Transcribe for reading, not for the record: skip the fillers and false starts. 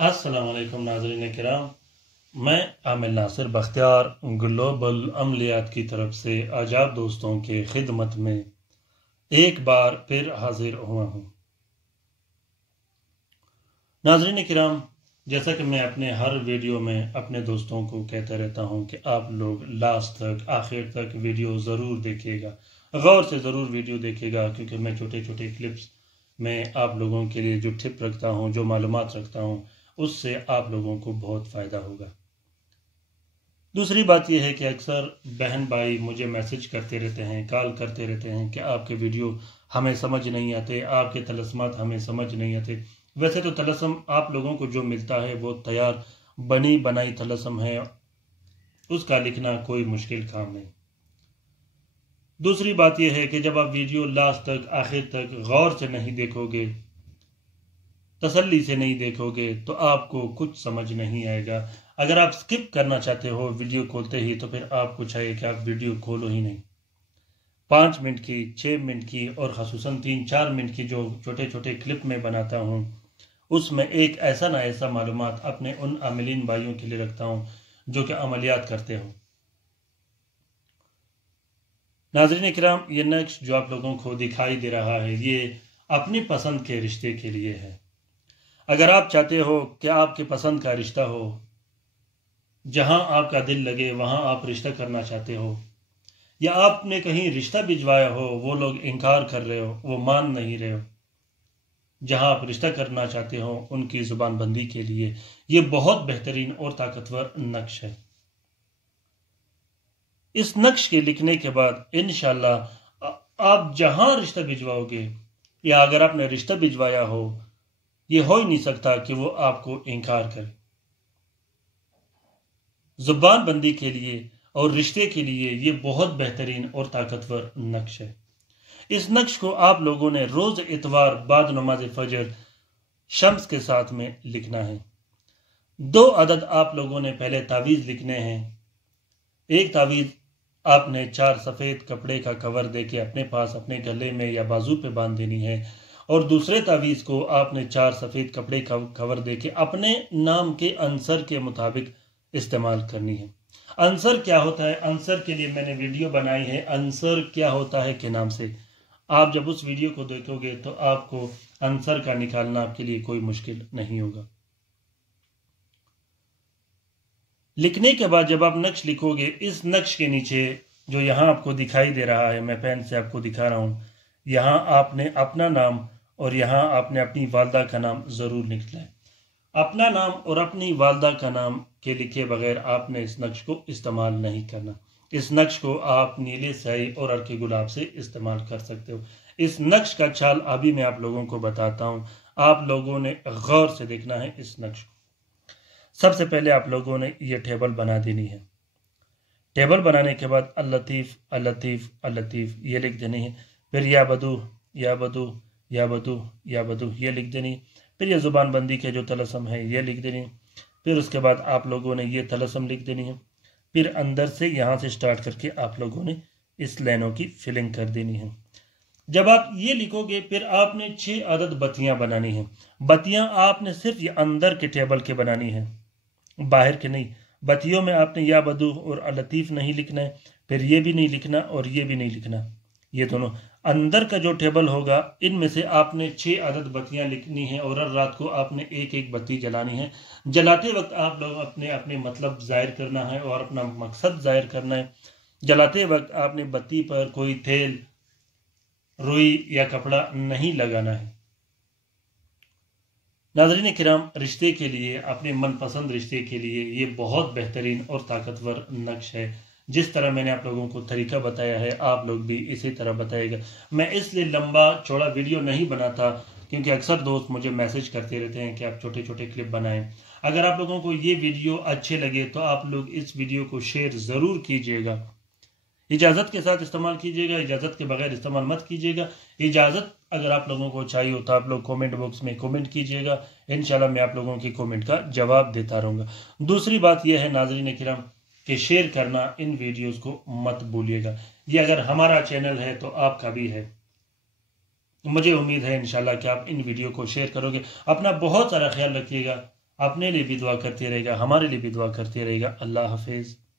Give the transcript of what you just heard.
अस्सलाम वालेकुम नाज़रीन किराम, मैं आमिर नासिर बख्तियार ग्लोबल अमलियात की तरफ से आजाद दोस्तों के खिदमत में एक बार फिर हाजिर हुआ हूँ। नाज़रीन किराम, जैसा कि मैं अपने हर वीडियो में अपने दोस्तों को कहता रहता हूँ कि आप लोग लास्ट तक आखिर तक वीडियो ज़रूर देखिएगा, गौर से ज़रूर वीडियो देखिएगा, क्योंकि मैं छोटे छोटे क्लिप्स में आप लोगों के लिए जो टिप रखता हूँ, जो मालूमात रखता हूँ, उससे आप लोगों को बहुत फ़ायदा होगा। दूसरी बात यह है कि अक्सर बहन भाई मुझे मैसेज करते रहते हैं, कॉल करते रहते हैं कि आपके वीडियो हमें समझ नहीं आते, आपके तलस्मात हमें समझ नहीं आते। वैसे तो तलस्म आप लोगों को जो मिलता है वो तैयार बनी बनाई तलस्म है, उसका लिखना कोई मुश्किल काम नहीं। दूसरी बात यह है कि जब आप वीडियो लास्ट तक आखिर तक गौर से नहीं देखोगे, तसल्ली से नहीं देखोगे, तो आपको कुछ समझ नहीं आएगा। अगर आप स्किप करना चाहते हो वीडियो खोलते ही, तो फिर आपको चाहिए कि आप वीडियो खोलो ही नहीं। 5 मिनट की, 6 मिनट की और ख़ुसूसन 3-4 मिनट की जो छोटे छोटे क्लिप में बनाता हूँ, उसमें एक ऐसा ना ऐसा मालूमात अपने उन आमिलीन भाइयों के लिए रखता हूँ जो कि अमलियात करते हो। नाज़रीन किराम, ये नक्श जो आप लोगों को दिखाई दे रहा है, ये अपनी पसंद के रिश्ते के लिए है। अगर आप चाहते हो कि आपके पसंद का रिश्ता हो, जहां आपका दिल लगे वहां आप रिश्ता करना चाहते हो, या आपने कहीं रिश्ता भिजवाया हो, वो लोग इनकार कर रहे हो, वो मान नहीं रहे हो, जहां आप रिश्ता करना चाहते हो उनकी जुबान बंदी के लिए ये बहुत बेहतरीन और ताकतवर नक्श है। इस नक्श के लिखने के बाद इंशाल्लाह आप जहां रिश्ता भिजवाओगे, या अगर आपने रिश्ता भिजवाया हो, ये हो ही नहीं सकता कि वो आपको इनकार करे। जुबान बंदी के लिए और रिश्ते के लिए ये बहुत बेहतरीन और ताकतवर नक्श है। इस नक्श को आप लोगों ने रोज इतवार बाद नमाज फजर शम्स के साथ में लिखना है। 2 अदद आप लोगों ने पहले तावीज़ लिखने हैं। एक तावीज़ आपने 4 सफ़ेद कपड़े का कवर देके अपने पास अपने गले में या बाजू पे बांध देनी है, और दूसरे तावीज़ को आपने 4 सफ़ेद कपड़े का कवर देके अपने नाम के अंसर के मुताबिक इस्तेमाल करनी है। अंसर क्या होता है, अंसर के लिए मैंने वीडियो बनाई है, अंसर क्या होता है के नाम से। आप जब उस वीडियो को देखोगे तो आपको अंसर का निकालना आपके लिए कोई मुश्किल नहीं होगा। लिखने के बाद जब आप नक्श लिखोगे, इस नक्श के नीचे जो यहाँ आपको दिखाई दे रहा है, मैं पेन से आपको दिखा रहा हूँ, यहाँ आपने अपना नाम और यहाँ आपने अपनी वालदा का नाम ज़रूर लिखना है। अपना नाम और अपनी वालदा का नाम के लिखे बगैर आपने इस नक्श को इस्तेमाल नहीं करना। इस नक्श को आप नीले स्याही और अर्के गुलाब से इस्तेमाल कर सकते हो। इस नक्श का चाल अभी मैं आप लोगों को बताता हूँ, आप लोगों ने गौर से देखना है इस नक्श को। सबसे पहले आप लोगों ने ये टेबल बना देनी है। टेबल बनाने के बाद अल लतीफ़ अल लतीफ़ अल लतीफ़ ये लिख देनी है। फिर या बदू या बदू या बदू या बदू ये लिख देनी है। फिर ये ज़ुबान बंदी के जो तलस्म है ये लिख देनी है। फिर उसके बाद आप लोगों ने ये तलस्म लिख देनी है। फिर अंदर से यहाँ से स्टार्ट करके आप लोगों ने इस लाइनों की फिलिंग कर देनी है। जब आप ये लिखोगे, फिर आपने 6 अदद बत्तियाँ बनानी है। बत्तियाँ आपने सिर्फ ये अंदर के टेबल के बनानी है, बाहर के नहीं। बत्तियों में आपने या बदू और अल लतीफ़ नहीं लिखना है, फिर ये भी नहीं लिखना और ये भी नहीं लिखना। ये दोनों अंदर का जो टेबल होगा, इनमें से आपने 6 अदद बत्तियां लिखनी है, और हर रात को आपने एक एक बत्ती जलानी है। जलाते वक्त आप लोग अपने अपने मतलब जाहिर करना है और अपना मकसद जाहिर करना है। जलाते वक्त आपने बत्ती पर कोई तेल, रुई या कपड़ा नहीं लगाना है। नाज़रीन किराम, रिश्ते के लिए, अपने मनपसंद रिश्ते के लिए ये बहुत बेहतरीन और ताकतवर नक्श है। जिस तरह मैंने आप लोगों को तरीका बताया है, आप लोग भी इसी तरह बताएगा। मैं इसलिए लंबा चौड़ा वीडियो नहीं बनाता, क्योंकि अक्सर दोस्त मुझे मैसेज करते रहते हैं कि आप छोटे छोटे क्लिप बनाएं। अगर आप लोगों को ये वीडियो अच्छे लगे तो आप लोग इस वीडियो को शेयर ज़रूर कीजिएगा। इजाज़त के साथ इस्तेमाल कीजिएगा, इजाज़त के बगैर इस्तेमाल मत कीजिएगा। इजाज़त अगर आप लोगों को चाहिए हो तो आप लोग कमेंट बॉक्स में कमेंट कीजिएगा, इंशाल्लाह मैं आप लोगों की कमेंट का जवाब देता रहूँगा। दूसरी बात यह है नाज़रीन किराम कि शेयर करना इन वीडियोस को मत भूलिएगा। ये अगर हमारा चैनल है तो आपका भी है। मुझे उम्मीद है इंशाल्लाह कि आप इन वीडियो को शेयर करोगे। अपना बहुत सारा ख्याल रखिएगा। اپنے لیے بھی دعا کرتے رہے گا، ہمارے لیے بھی دعا کرتے رہے گا۔ اللہ حافظ۔